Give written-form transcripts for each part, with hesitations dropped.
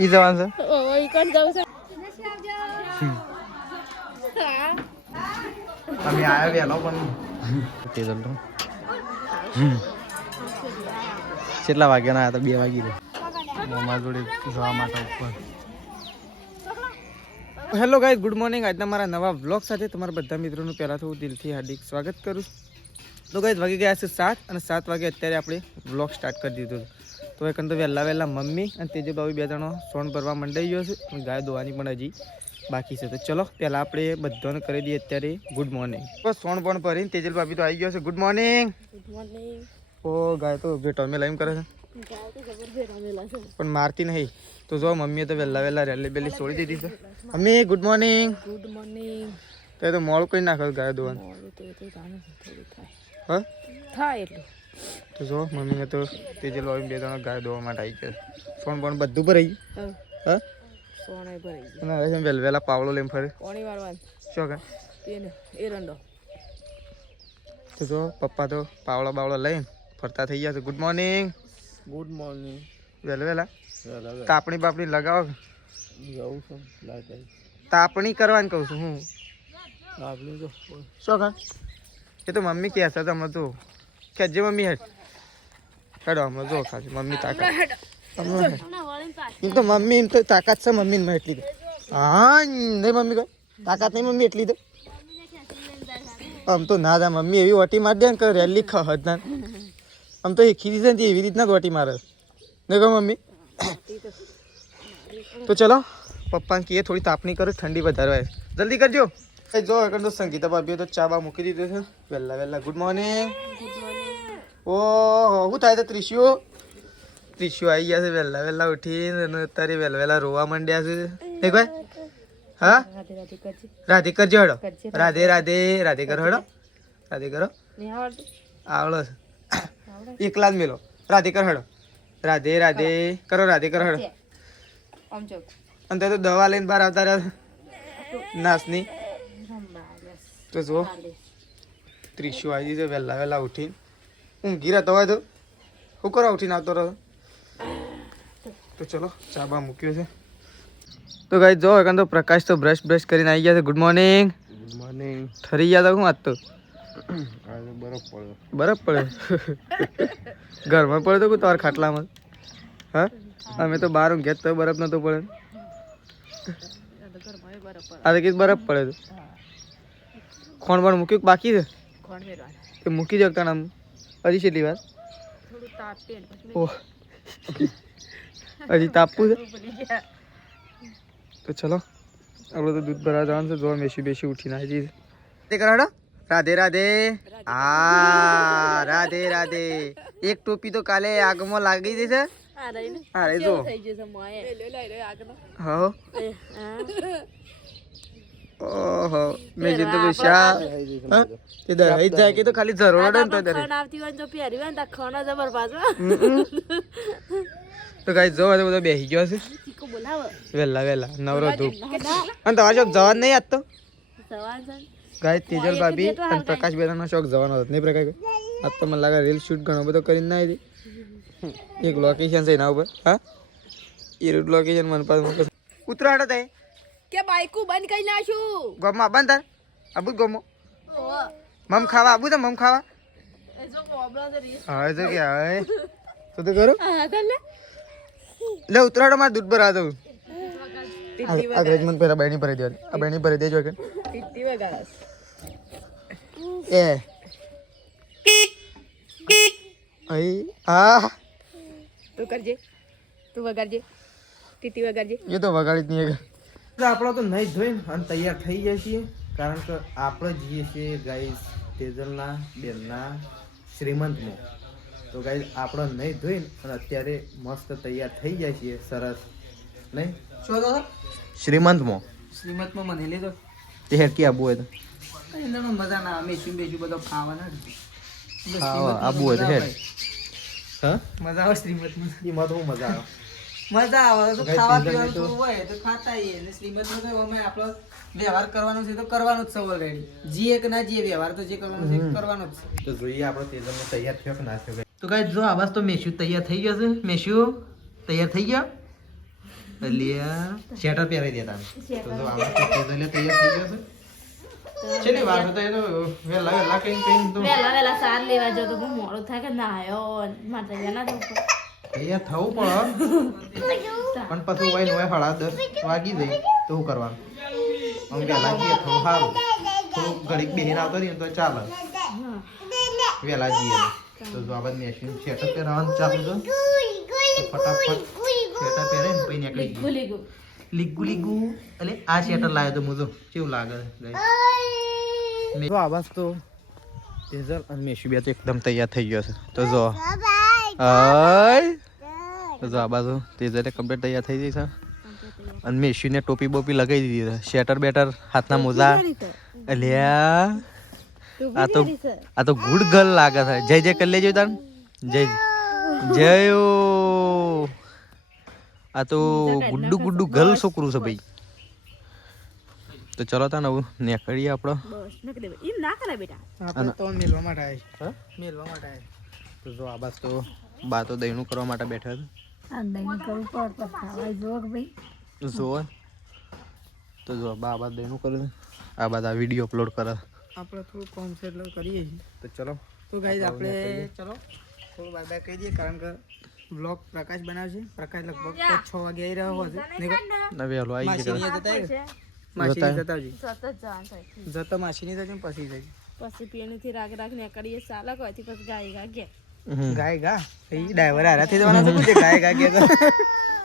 ઈ જવાન છે અમે આયા વેલો પણ તેજલ તો કેટલા વાગ્યાના આયા તો 2 વાગી ગયા અમારા જોડે જવા માટે ઉપર. Hello guys, good morning. આજના મારા નવા વ્લોગ સાથે તમારા બધા મિત્રોનું પહેલાં તો હું દિલથી હાર્દિક સ્વાગત કરું. તો ગાઈઝ વાગી ગયા છે 7 અને 7 વાગે અત્યારે આપણે વ્લોગ સ્ટાર્ટ કરી દીધો. તો એક તો વહેલા મમ્મી અને તેજલભાઈ 2 જણો સોન ભરવા મંડાઈ ગયો છે અને ગાય દોવાની પણ હજી બાકી છે. તો ચલો પહેલાં આપણે બધાને કરી દઈએ અત્યારે ગુડ મોર્નિંગ. બસ સોન પણ ભરીને તેજલભાઈ તો આવી ગયો છે. Good morning. ઓ ગાય તો ભેટો અમે લાઈમ કરે છે પણ મારતી નહીં. તો જો મમ્મીએ તો વહેલા રેલી બેલી છોડી દીધી છે. Mummy good morning. Good morning. તો મોડું કરી નાખો ગાય દોવાનું. હા થાય એટલું. તો જો મમ્મીને તો તેજલભાઈ 2 જણા ગાય દોવા માટે આવી ગયા. સોન પણ બધું ભરાઈ ગયું. હા સોણે ભરાઈ ગયું. અને હવે વહેલા પાવડો લઈને ફરે પાણી વાળવાનું શું કે તેને એરંડો. તો જો પપ્પા તો પાવડો લઈને ફરતા થઈ ગયા છે. Good morning. Good morning. વહેલા તાપણી લગાવો. જવું છું તાપણી કરવાની કહું છું હું. આપણે તો શું કહે એ તો મમ્મી કહે છે તમે તો ખેજે મમ્મી હેડો અમે જો ખાલી મમ્મી તાકાત એમ તો મમ્મી એમ તો તાકાત છે મમ્મી ને એટલી તો. હા નહીં મમ્મી કહો તાકાત નહીં મમ્મી એટલી તો. આમ તો ના દા મમ્મી એવી વટી મારી દે ને કે રેલી ખહદ ના આમ તો એ ખીરી છે ને એવી રીતના જ વટી મારે ને કહો મમ્મી. તો ચલો પપ્પાને કહીએ થોડી તાપણી કરો, ઠંડી વધારે હોય જલ્દી કરજો. જો એકદમ તો સંગીતા ભાભીએ તો ચા બા મૂકી દીધો છે વહેલા. Good morning. ઓહો શું થાય તો ત્રિશુ આવી ગયા છે વહેલા ઉઠીને અત્યારે વહેલા રોવા માંડ્યા છે. નહીં ભાઈ હા રાધે કરજો હડો. રાધે કરો હડો. રાધે કરો આવડો છે એકલા જ મેલો. રાધે કર હડો. રાધે કરો હડો. અને તો દવા લઈને બહાર આવતા રહ્યા નાસની. તો જો ત્રિશુ આવી છે વહેલા ઉઠીને ઊંઘી રહેતો હોય તો શું કરો ઉઠીને આવતો રહ્યો. તો ચલો ચા બા મૂક્યો છે. તો ગાઈ જો એકદમ તો પ્રકાશ તો બ્રશ કરીને આવી ગયા છે. Good morning. Good morning. ઠરી ગયા તો શું આજ તો આજે બરફ પડે ઘરમાં પડે તો કોઈ તાર ખાટલામાં. હા અમે તો બહાર ઊંઘ્યા તો બરફ નતો પડે. આ તો કીધું બરફ પડે તો ખોણ પણ મૂક્યું બાકી છે એ મૂકી શકતા આમ હજી છેલ્લી વાર. ઓહ હજી તાપવું છે. તો ચલો આપણે તો દૂધ ભરાવા જવાનું છે. જોવા બેસી ઉઠીને આવી જઈએ. તે કરાડો. રાધે હા રાધે. એક ટોપી તો કાલે આગમાં લાગી ગઈ છે. અરે જો હા ઓહો મેં કીધું કે શા તે દરાઈ જાય કે તો ખાલી જરૂર ને તો દરે આવતી હોય તો પહેરી હોય ને ખોના જબર પાછો. તો ગાઈસ જો આ બધો બેહી ગયો છે વહેલા નવરો ધૂપ. અને તમારો શોખ જવાન નહીં આજ તો ગાઈસ તેજલ ભાભી અને પ્રકાશ બેદાનો શોખ જવાનો હતો નહીં. પ્રકાશ આજ તો મને લાગે રીલ શૂટ ઘણો બધો કરીને ના આવી. એક લોકેશન છે એના ઉપર. હા એ રૂટ લોકેશન મને પાસે ઉતરાડો થાય કે બાઈકુ બંધ કરી નાખું. ગોમમાં બંધ તાર આબુ ગોમો મમ ખાવા આબુ તો મમ ખાવા. હા તો કે હવે તો કરો લે ઉતરાડો મારે દૂધ ભરા દઉં. આ ગ્રેજમન પેલા બહેની ભરી દેવાની. આ બહેની ભરી દેજો કે એ અહીં હા તું કરજે તું વગાડજે ટીટી વગાડજે. એ તો વગાડી જ નહીં. આપણે તો નહીં ધોઈને અને તૈયાર થઈ જાય છીએ કારણ કે આપણે જઈએ છીએ ગાઈસ તેજલના બેનના શ્રીમંતમાં. તો ગાઈસ આપણે નહીં ધોઈને અને અત્યારે મસ્ત તૈયાર થઈ જાય છીએ સરસ. નહીં શું હતો શ્રીમંતમાં મને લીધો તે હેરકી આબુ હોય તો મજા ના મેશું બધો ખાવાના આબુ હોય તો હેર. હા મજા આવે શ્રીમંતમાં. એમાં તો મજા આવે તો ખાવા પીવાનું થોડું હોય તો ખાતા આવીએ. અને શ્રીમંતમાં તો અમે આપણો વ્યવહાર કરવાનો છે તો કરવાનો જ છે ઓલરેડી. જીએ કે ના જીએ વ્યવહાર તો જે કરવાનો છે કરવાનો જ છે. તો જોઈએ આપણો તેજલને તૈયાર થયો કે ના થયો. તો ગાઈસ જો આવાજ તો મેશુ તૈયાર થઈ ગયો છે. મેશુ તૈયાર થઈ ગયો. અલિયા શેટર પહેરાઈ દેતા. તો જો આવાજ તો તૈયાર થઈ ગયો છે. ચલી વાર તો એ તો વેલા કઈ તો વેલા સાર લેવા જો તો બહુ મોડું થાય કે ના આયો માટે જના તો તૈયાર થવું પડે પણ પછી વાઈ નોય 10:30 વાગી જાય તો શું કરવાનું? આમ વેલા જઈએ થોડું સારું, થોડું ઘડીક બેહીને આવતો રહીએ તો ચાલે. વેલા જઈએ તો જો આ બાદ મેશિન સેટઅપ પહેરાવાનું ચાલુ છે. તો ફટાફટ સેટઅપ પહેરે ને પછી નીકળી ગયું લીગુ એટલે આ સેટર લાવ્યો તો મુજો કેવું લાગે જો આવાજ તો તેજલ અને મેશુ બે તો એકદમ તૈયાર થઈ ગયો છે. તો જો તો જો આ બાજુ તેજલે કમ્પ્લીટ તૈયાર થઈ ગઈ છે અને મેશુને ટોપી બોપી લગાવી દીધી છે. શેટર બેટર હાથના મોજા અલ્યા આ તો ગુડ ગર્લ લાગે છે. જય જય કરી લેજો તાન જય જય આ તો ગુડ્ડુ ગર્લ છોકરું છે ભાઈ. તો ચલો તા નવું નીકળીએ આપણો તો મેલવા માટે આવે. તો જો આ બાદ તો બા તો દહીંનું કરવા માટે બેઠા છે. જો તો જો બા દહીંનું કરે છે. આ બાદ આ વિડીયો અપલોડ કરે. આપણે થોડું કોમ છે એટલે કરીએ છીએ. તો ચલો તો ગાઈઝ આપણે ચલો થોડું બાય બાય કહી દઈએ કારણ કે વ્લોગ પ્રકાશ બનાવશે. પ્રકાશ લગભગ 6 વાગે આવી રહ્યો હશે. નવે હલો આવી ગયો. માસીની જતા માસીની જતી પછી જાય પછી પીણીથી રાગ ને કરીએ સાલા કોઈથી પછી ગાય ગાય એ ડ્રાઈવર હારા થઈ જવાના છે. પૂછે ગાય ગા ગયા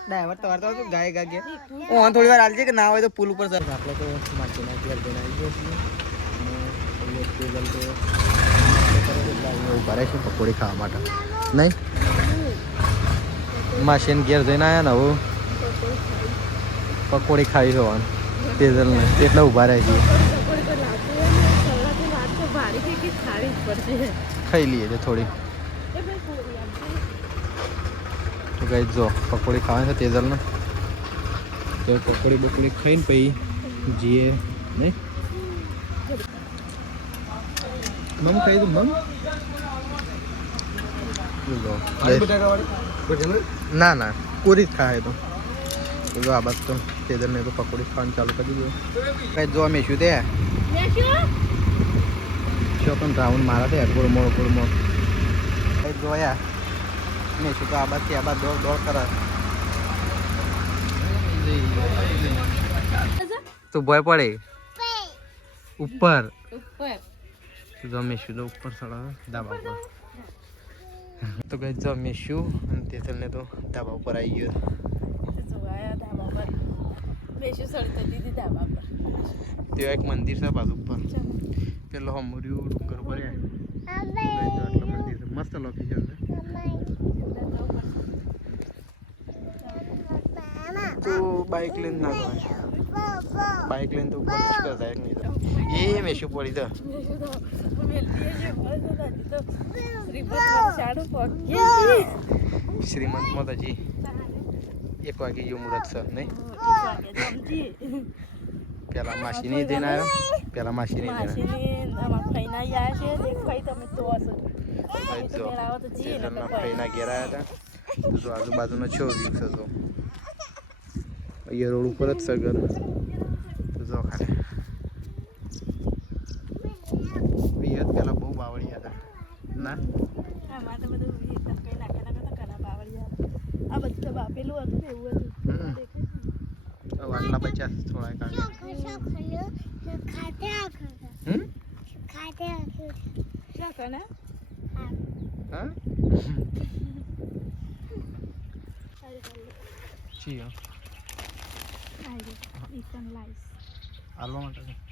ડ્રાઈવર તો વાર્તા હતો ગાય ગા ગયા. હું થોડી વાર હાલજે કે ના હોય તો પુલ ઉપર સર આપણે તો માસીના ઘેર જઈને આવી ગયો છીએ અને ઉભા રહે છે પકોડી ખાવા માટે. નહીં માસીને ઘેર જઈને આવ્યા ને હવે પકોડી ખાવી હોવાનું તેજલ ને કેટલા ઉભા રહે છે. ખાઈ લઈએ છે થોડી. તો ગઈ જો પકોડી ખાવાની છે તેજલ ને તો પકોડી બકોડી ખાઈને પછી જઈએ. નહીં મમ ખાઈ દઉં મમ ના પૂરી જ ખાય તો જો આ બાદ તો તેજલ ને તો પકોડી ખાવાનું ચાલુ કરી દીધું. કઈ જો મેશું તે શું પણ રાઉન્ડ મારા તે ગોળમોળ કઈ જોયા મેશું તો આ બાદથી આ બાદ દોડ કરે તો ભય પડે ઉપર જો મેશું તો ઉપર ચડાવે ધાબા પર. તો કઈ જો મેશું અને તેજલ ને તો ધાબા ઉપર આવી ગયો. ત્યાં એક મંદિર છે બાજુ ઉપર પેલો હમર્યું ડુંગર ઉપર આટલું મંદિર છે. મસ્ત લોકેશન છે. તો બાઇક લઈને ના જવાય. બાઇક લઈને તો ઉપર મુશ્કેલ થાય નહીં. એ મેશું પડી તો શ્રીમંત માતાજી 1 વાગે જેવું મુહૂર્ત છે. નહીં પેલા માસી નહીં જઈને આવ્યો. પેલા માસી નહીં જઈને ફઈના ઘેર આવ્યા હતા. જો આજુબાજુનો છો વ્યૂ છે. જો અહીંયા રોડ ઉપર જ છે ઘર. જો ખાલી અહીંયા પેલા બહુ બાવળિયા હતા ના વાટલા બચ્યા થોડા હાલવા માટે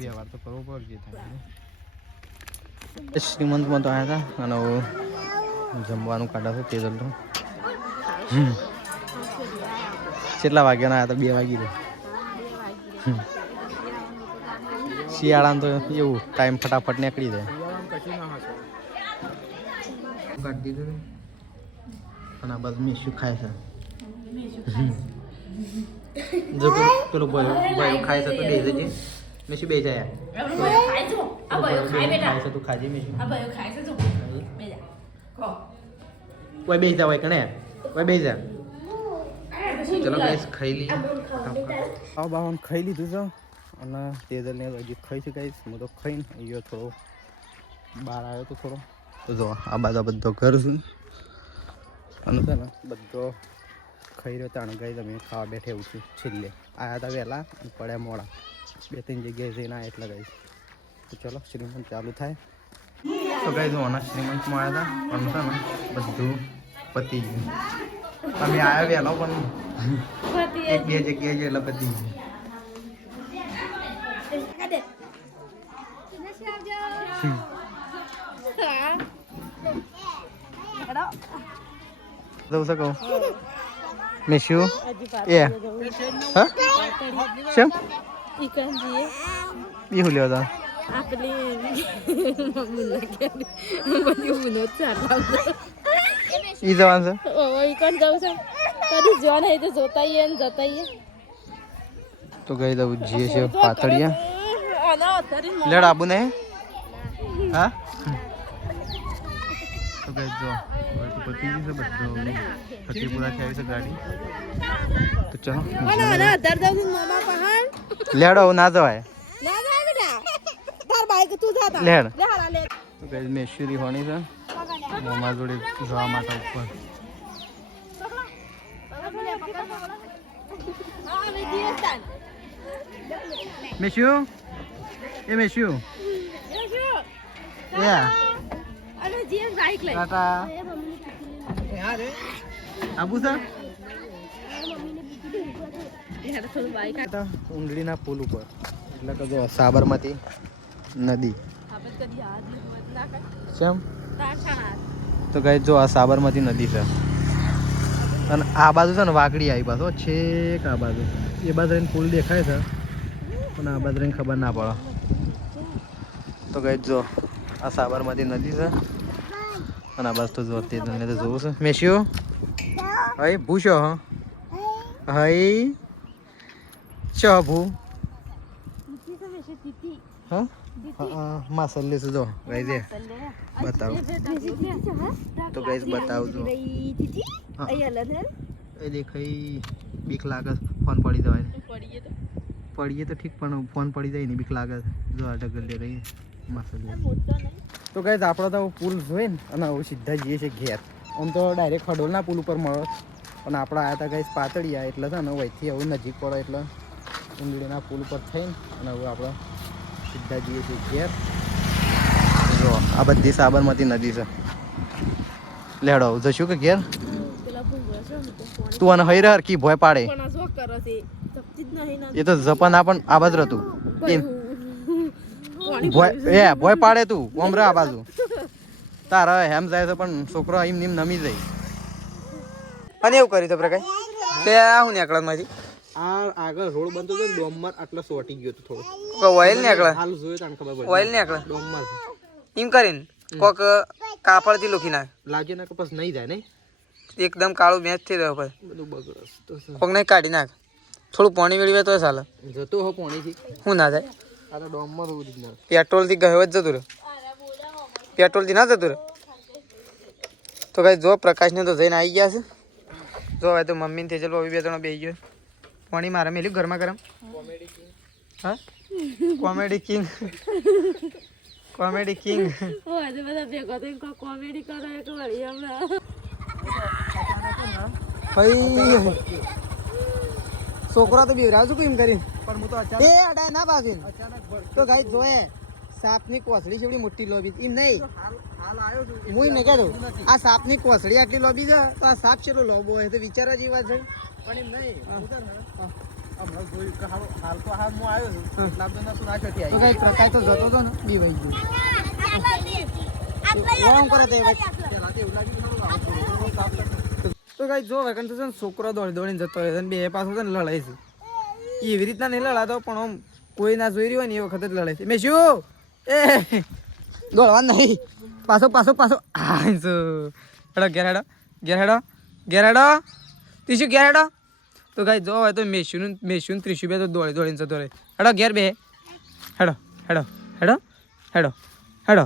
વ્યવહાર તો કરવો પડશે. શ્રીમંતમાં તો આવ્યા હતા અને જમવાનું કાઢા છે તેજલ તો કેટલા વાગ્યાના આવ્યા હતા? 2 વાગી ગયા. શિયાળામાં તો એવું ટાઈમ ફટાફટ નીકળી જાય. કાઢી દીધું અને આ બધું મેશું ખાય છે જો પેલો ભાઈ ખાય છે તો બે જજે મેશું બે જાય ખાય જો આ ભાઈઓ ખાય બેટા ખાય છે તું ખાજે મેશું આ ભાઈઓ ખાય છે જો બેજા ખો ઓય બે જા ઓય કણે ઓય બે જા ચલો ગાઈસ ખાઈ લઈએ આ બાવન ખાઈ લીધું છે અને તેજલને હજી ખાઈ છે ગાઈસ હું તો ખાઈને અહીંયા થોડો બહાર આવ્યો તો થોડો તો જો આ બાજુ બધો ઘર છે અને છે ને બધો ખાઈ રહ્યો તાણ ગાઈસ અમે ખાવા બેઠે એવું છું છેલ્લે આવ્યા હતા વહેલા અને પડ્યા મોડા 2-3 જગ્યાએ જઈને આવ્યા એટલે ગાઈસ તો ચલો શ્રીમંત ચાલુ થાય તો ગાઈસ હું આના શ્રીમંતમાં આવ્યા હતા પણ છે ને બધું પતી ગયું અમે આવ્યા વહેલો પણ 1-2 જગ્યાએ જ એટલે પતી ગયું જવું શકો મેશું એ હા શેમ ઈ હું લેવા ઈ જવાનું છે તો ગઈ દઉં જે છે પાતળિયા લેડ આબુ ને હા તો ગઈ જો તો પતી ગઈ છે બધું ફતેપુરા થી આવી છે ગાડી તો ચલો લેડો ના જવાય લેડ તો ગઈ મેશ્વરી હોણી છે મોમા જોડે જવા માટે ઉપર મેશ્યુ એ મેશ્યુ ટાટા આબુ સર ઊંડળીના પુલ ઉપર એટલે કે જો સાબરમતી નદી કેમ તો ગાઈસ જો આ સાબરમતી નદી છે અને આ બાજુ છે ને વાકડી આવી પાછો છેક આ બાજુ એ બાજુ રહીને પુલ દેખાય છે પણ આ બાજુ રહીને ખબર ના પડે તો ગાઈસ જો આ સાબરમતી નદી છે અને આ બાજુ તો જો તે તને તો જોવું છે મેશ્યો હઈ ભૂશો હઈ ચો ભૂ હા માસલ્લે છે જો ગાઈસ એ બતાવો તો ગાઈસ બતાવજો એ દેખાઈ બીક લાગે ફોન પડી જવાય પડીએ તો ઠીક પણ ફોન પડી જાય ને બીક લાગે જો આ ઢગલે રહી માસલ્લે તો ગાઈસ આપણો તો પુલ જોઈને અને હવે સીધા જઈએ છે ઘેર આમ તો ડાયરેક્ટ ખડોલના પુલ ઉપર મળે પણ આપણે આવ્યા હતા ગાઈસ પાતળિયા એટલે છે ને વહીથી હવે નજીક પડે એટલે ઊંડળીના પુલ ઉપર થઈને અને હવે આપણે સીધા જઈએ છીએ ઘેર જો આ બધી સાબરમતી નદી છે લેડો જશું કે ઘેર તું અને હઈ રહર કી ભોય પાડે એ તો જપન આ પણ આ બાજુ હતું ભોય પાડે તું ઓમ રે આ બાજુ તારા હેમ જાય છે પણ છોકરો એમ નીમ નમી જાય અને એવું કરી તો પ્રકાશ તે હું નેકળામાંથી આ આગળ રોડ બનતો હતો ડોમમાં આટલા સોટી ગયો તો થોડો ઓઇલ નેકળા હાલ જોયો તને ખબર પડી ઓઇલ નેકળા ડોમમાં એમ કરીને કોક કાપડથી લખી નાખ લાગે ના કે પછી નહીં જાય ને એકદમ કાળું મેચ થઈ રહ્યો પછી બધું બગડસ તો કોક નહીં કાઢી નાખ થોડું પાણી વેળવે તો ચાલે જતો હો પાણીથી શું ના થાય આ તો ડોમમાં રોજ જ ના પેટ્રોલથી ગયો જ જતું રહે પેટ્રોલથી ના જતું રહે તો કઈ જો પ્રકાશને તો જઈને આવી ગયા છે જો હવે તો મમ્મીને તેજલ ભાભી 2-3 બેસી ગયો પાણી મારે મેલ્યું ગરમા ગરમ હા કોમેડી કિંગ કોમેડી કિંગ છોકરા તો બેવરાવ છું કેમ કરી પણ હું તો એ અડાય ના બાજુ તો ગાઈ જોયે સાપની કોસડી જેવડી મોટી લોબી ઈ નહીં હાલ આવ્યો છું હું નહીં કહેતો આ સાપની કોસડી આટલી લોબી છે તો આ સાપ ચેલો લોબો હોય તો વિચારવા જેવી વાત છે પણ એમ નહીં હમણાં જોયું કે હાલ તો હાલ હું આવ્યો છું એટલા તો ના નાખ્યો તો કઈ પ્રકાશ તો જતો હતો ને બી વહી ગયો કોણ કરે તે તો કઈ જો વેકન તો છોકરો દોડી દોડીને જતો રહે બે પાછું છે ને લડાઈ છે એવી રીતના નહીં લડાતો પણ આમ કોઈ ના જોઈ રહ્યો ને એ વખત જ લડાઈ છે મેં શું એ દોડવા નહીં પાછો પાછો પાછો હેડો ઘેર હેડો ઘેર હેડો ઘેર હેડો ત્રીસુ ઘેર હેડો તો ગાઈ જો હોય તો મેશું ત્રીસુ બે તો દોડીને જતો રહે હેડો ઘેર બે હેડો હેડો હેડો હેડો હેડો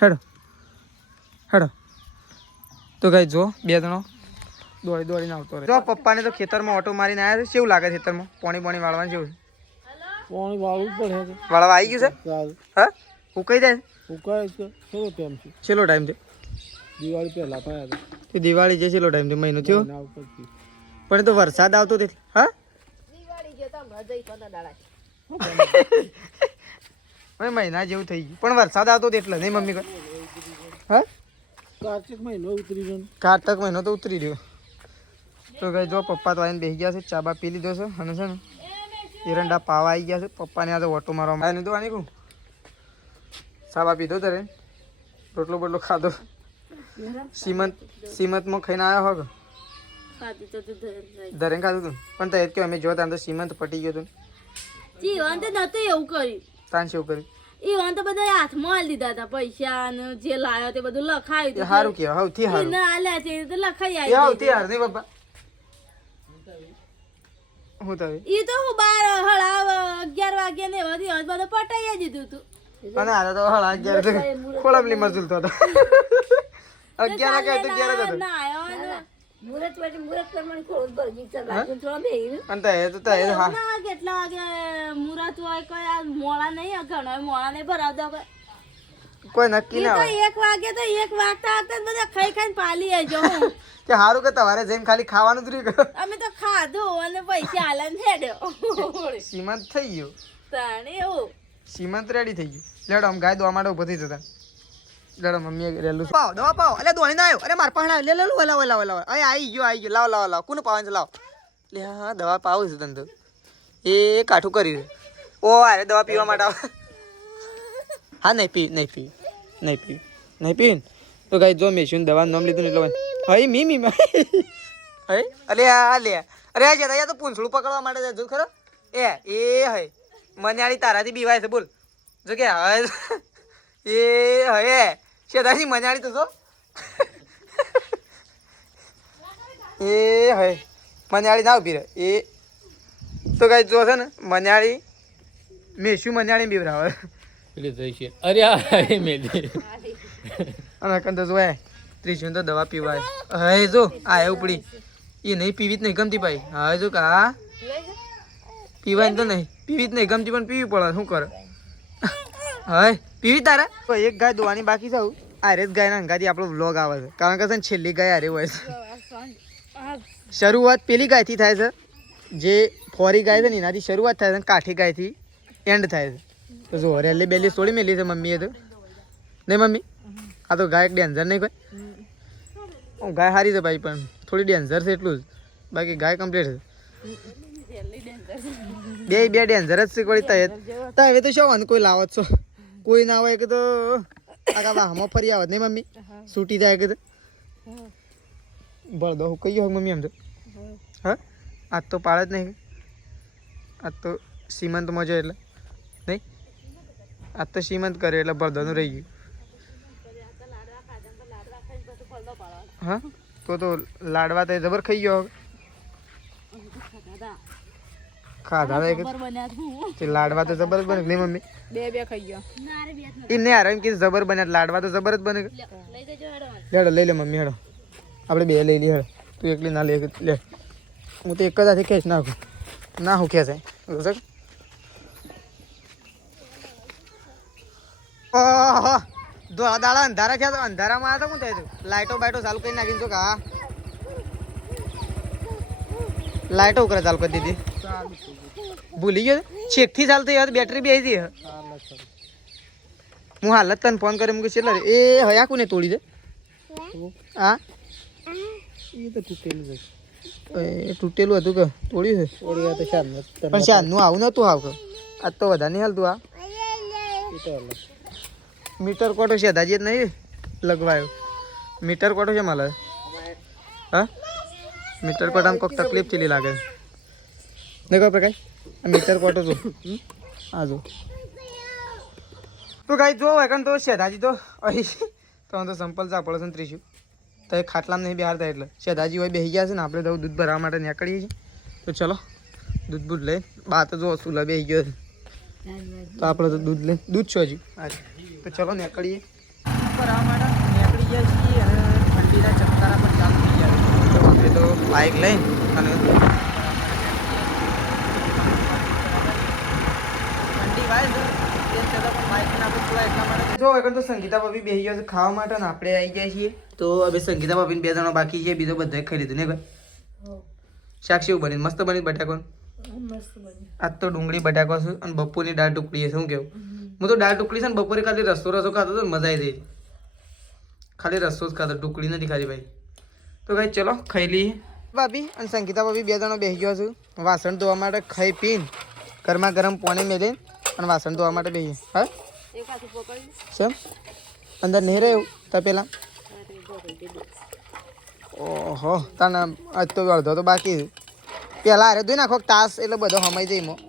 હેડો હેડો તો ગાઈ જો બે જણો દોડીને આવતો રહે જો પપ્પાને તો ખેતરમાં ઓટો મારીને આવ્યા છે કેવું લાગે ખેતરમાં પાણી વાળવાનું કેવું પાણી વાળવું પડે વાળવા આવી ગયું છે હા ઉકાઈ જાય ઉકાય છે કેટલો ટાઈમ છે છેલ્લો ટાઈમ છે દિવાળી પહેલા પાયા તે દિવાળી છે છેલ્લો ટાઈમ છે મહિનો થયો પછી પણ તો વરસાદ આવતો તેથી હા હવે મહિના જેવું થઈ ગયું પણ વરસાદ આવતો એટલે નહીં મમ્મી કહે હા કાર્તિક મહિનો ઉતરી ગયો કારતક મહિનો તો ઉતરી રહ્યો તો કઈ જો પપ્પા તો આવીને બેસી ગયા છે ચા બા પી લીધો છે અને છે ને એરંડા પાવા આવી ગયા છે પપ્પાને આ તો ઓટો મારવા આવ્યો નહીં તો આની કહું ચા બા પીધો તારે રોટલો બોટલો ખાધો સીમંતમાં ખાઈને આવ્યો હોગ ધરેન ખાધું તું પણ તો એ જ કે અમે જોતા તો સીમંત પટી ગયો હતું જીવન તો નતું એવું કર્યું તાન શું કર્યું ઈવન તો બધા હાથમાં આલી દીધા હતા પૈસા ને જે લાયો તે બધું લખાયું એ સારું કહેવાય સૌથી સારું ના આલ્યા છે તો લખાઈ એ આવી સૌથી સારું નહીં પપ્પા હું તો ઈ તો હું 11 વાગ્યા ને એવા દિવસ બધું પટાઈ દીધું તું અને આ તો હળા 11 ખોળમલી મજૂલ તો 11 વાગે તો 11 હતો ના આયો ને મુરત પ્રમાણે ખોળ ભરજી ચાલ થોડા બેહીને અને તો એ તો એ હા ના કેટલા વાગે મુરત હોય કોઈ આ મોળા નહીં ઘણો મોળા નહીં ભરાવતા કોઈ નક્કી ના હોય 1 વાગે તો 1 વાગતા હતા બધા ખાઈને પાલી આવજો કે સારું કે તમારે જઈને ખાલી ખાવાનું જ રહ્યું અમે તો ખાધું અને પૈસા આલન હેડ્યો સીમંત થઈ ગયું તાણે એવું સીમંત રેડી થઈ ગયું લેડો આમ ગાય દોવા માટે ઉભો થઈ જતા લેડો મમ્મીએ રેલું પાવ દવા પાવ અલે દોણી ના આવ્યો અરે માર પાસે લે લે ઓલા અરે આવી ગયો લાવ કોને પાવાનું લાવ લે હા દવા પાવું છે તને તો એ કાઠું કરી ઓ અરે દવા પીવા માટે આવે હા નહીં પી તો ગાય જો મેશું દવાનું નામ લીધું એટલે હઈ મી હઈ અલે આ લે અરે આ જતા તો પૂંછડું પકડવા માટે જો ખરો એ હઈ મન્યાળી તારાથી બીવાય છે બોલ જો કે હવે એ હે શેદાજી મન્યાળી તો જો એ હે મન્યાળી ના ઉભી રહે એ તો કઈ જો છે ને મન્યાળી મેશું મન્યાળી બીવરાવે એટલે જઈ છે અરે આ મેલી અને કંદ જોય ત્રીજું તો દવા પીવાય હે જો આ ઉપડી એ નહીં પીવી જ નહીં ગમતી ભાઈ હવે જો કા પીવાય તો નહીં પીવી જ નહીં ગમતી પણ પીવી પડે શું કરે હવે પીવી તારા તો એક ગાય દોવાની બાકી છે આરે જ ગાયના અંગાથી આપણો વ્લોગ આવે છે કારણ કે છે ને છેલ્લી ગાય આરે હોય છે શરૂઆત પેલી ગાયથી થાય છે જે ફોરી ગાય છે ને એનાથી શરૂઆત થાય છે કાઠી ગાયથી એન્ડ થાય છે તો જો રેલી બેલી થોડી મેલી છે મમ્મીએ તો નહીં મમ્મી આ તો ગાય ડેન્જર નહીં કોઈ ગાય સારી છે ભાઈ પણ થોડી ડેન્જર છે એટલું જ બાકી ગાય કમ્પ્લીટ છે બે ડેન્જર જ છે વળી તો હવે તો શું કોઈ લાવત છો કોઈ ના હોય કે તો આખા વાહમાં ફરી આવત નહીં મમ્મી છૂટી જાય કે તો બળદો હું કહીએ મમ્મી એમ તો હા આજ તો પાડે જ નહીં આજ તો સીમંતમાં જાય એટલે નહીં આજ તો સીમંત કરે એટલે બળદોનું રહી ગયું હા તો લાડવા તો જબર ખાઈ ગયો ખાધા તે લાડવા તો જબર બને નહીં મમ્મી બે ખાઈ ગયો એમ નહીં હાર એમ કે જબર બન્યા લાડવા તો જબર જ બને હેડો લઈ લે મમ્મી હેડો આપણે બે લઈ લઈએ હેડો તું એકલી ના લે હું તો એક જ હાથે ખેંચ નાખું ના હું ખેંચાય ઓહો દોડા દાડા અંધારા થયા તો અંધારામાં આવ્યા તો શું થાય લાઈટો બાઈટો ચાલુ કરી નાખીને તો કા લાઈટો ઉપર ચાલુ કરી દીધી ભૂલી ગયો છેકથી ચાલતી યાર બેટરી બી આવી હતી હું હાલત તને ફોન કરી મૂકી કેટલા એ હયા કોને તોડી દે હા એ તો તૂટેલું છે એ તૂટેલું હતું કે તોડ્યું છે તોડ્યું તો પણ શાનનું આવું નતું આવ કે આજ તો વધારે નહીં હાલતું આ મીટર કોટો છે દાજી નહીં લગવાયો મીટર કોટો છે મારે હા મીટર કોટામાં કોઈક તકલીફ ચીલી લાગે નહીં કોઈ પ્રકાશ આ મીટર કોટો જો આ જો તો કાંઈ જો એકન તો શેધાજી તો અહીં તો સંપલ ચાપડો છે ત્રીજું તો એ ખાટલામાં નહીં બિહારતા એટલે શેધાજી હોય બેસી ગયા છે ને આપણે તો દૂધ ભરવા માટે નીકળીએ છીએ. તો ચલો દૂધ બૂધ લઈ બા તો જો સુલા બેસી ગયો છે તો આપણે તો દૂધ છો હજી તો ચલો નીકળીએ ભરવા માટે નીકળી ગયા છીએ અને ઠંડીના ચમકારા પણ ચાલુ થઈ ગયા તો આપણે તો બાઇક લઈ અને ઠંડી વાય છે જો આગળ તો સંગીતા ભાભી બેસી ગયા છે ખાવા માટે ને આપણે આવી ગયા છીએ તો હવે સંગીતા ભાભીને 2 જણા બાકી છે બીજો બધા ખાઈ લીધું ને ભાઈ શાક શેવું બની મસ્ત બની બટાકો આજ તો ડુંગળી બટાકો છે અને બપોરની દાળ ટુકડી છે શું કેવું હું તો દાળ ટુકડી છે ને બપોરે ખાલી રસો ખાતો હતો ને મજા આવી ગઈ ખાલી રસો જ ખાતો ટુકડી નથી ખાધી ભાઈ તો ભાઈ ચલો ખાઈ લઈએ ભાભી અને સંગીતા ભાભી 2 જણા બેસી ગયો છું વાસણ ધોવા માટે ખાઈ પીને ગરમા ગરમ પાણી મેળીને અને વાસણ ધોવા માટે બેસીએ હા કેમ અંદર નહીં રહ્યું તો પેલા ઓહો તને આજ તો અડધો તો બાકી પેલા અરે ધોઈ નાખો તાસ એટલે બધો હમાઈ જાય એમાં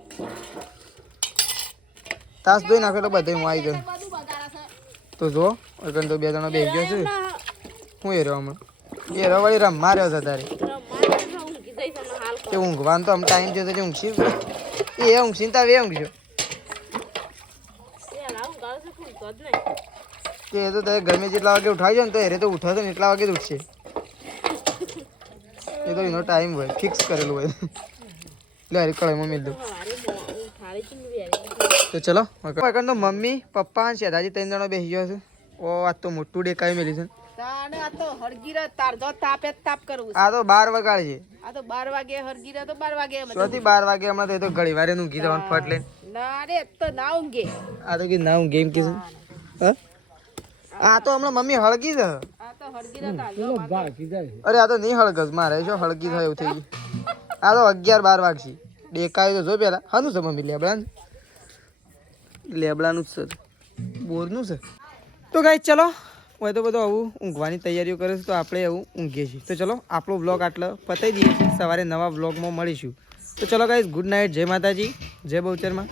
તાસ ધોઈ નાખો એટલે બધો એમાં આવી જાય તો જો અગર તો 2 જણા બેસી ગયો છે હું એ રહ્યો હમણાં એ રવાળી રમવા રહ્યો છે તારે કે ઊંઘવાનું તો આમ ટાઈમ થયો તો ઊંઘશી એ ઊંઘશી તો હવે ઊંઘશો કે એ તો તારે ગમે જેટલા વાગે ઉઠાવી ને તો એ તો ઉઠાવશે ને એટલા વાગે જ ઉઠશે એ તો એનો ટાઈમ હોય ફિક્સ કરેલું હોય લે હરી કળાઈમાં મેળ દઉં તો ચલો તો મમ્મી પપ્પા અને શેઠાજી 3 જણા બેસી ગયો છે ઓ આ તો મોટું ડેકાઈ મેલી છે આ તો 12 વાગે છે આ તો 12 વાગે હરગીરા તો 12 વાગે સોથી 12 વાગે હમણાં તો એ તો ઘડી વારે ઊંઘી જવાનું ફટ લઈને ના રે તો ના ઊંઘે આ તો કે ના ઊંઘે એમ કે છે હા આ તો હમણાં મમ્મી હળગી છે અરે આ તો નહીં હળગસ મારે શું હળગી થાય એવું થઈ ગયું આ તો 11-12 વાગશે ડેકાયું તો જો પેલા હાનું છે મમ્મી લેબડાનું જ છે બોરનું છે તો ગાઈસ ચલો હોય તો બધું આવું ઊંઘવાની તૈયારીઓ કરે છે તો આપણે આવું ઊંઘીએ છીએ તો ચલો આપણો વ્લોગ આટલો પતાવી દઈએ છીએ સવારે નવા વ્લોગમાં મળીશું તો ચલો ગાઈસ ગુડ નાઇટ જય માતાજી જય બહુચરમાં